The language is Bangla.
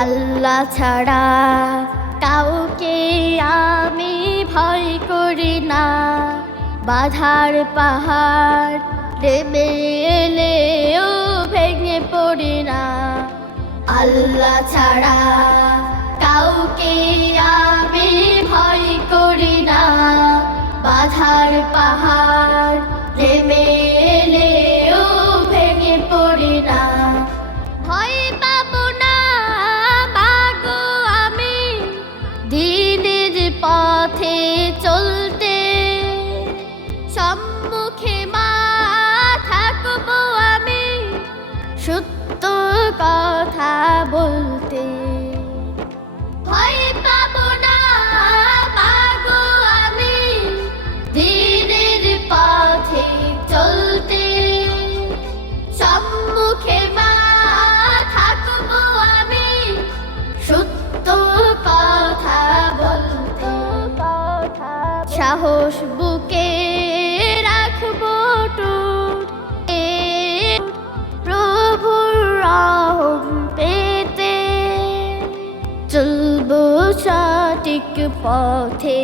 আল্লাহ ছাড়া কাউকে আমি ভয় করি না, বাধার পাহাড় নেমে এলেও ভেঙে পড়ি না। আল্লাহ ছাড়া কাউকে আমি ভয় করি না, বাধার পাহাড় নেমে এলেও ভেঙে পড়ি না। ভয় পাবো না মাগো আমি দিনের পথে চলতে, সম্মুখে মা থাকবো আমি সত্য কথা বলতে। ভয় পাবো না মাগো আমি দিনের পথে চলতে, সম্মুখে মা থাকবো আমি সত্য কথা বলতে। সাহস বুকে রাখবো টুট, প্রভুর রহম পেতে চলবো সঠিক পথে।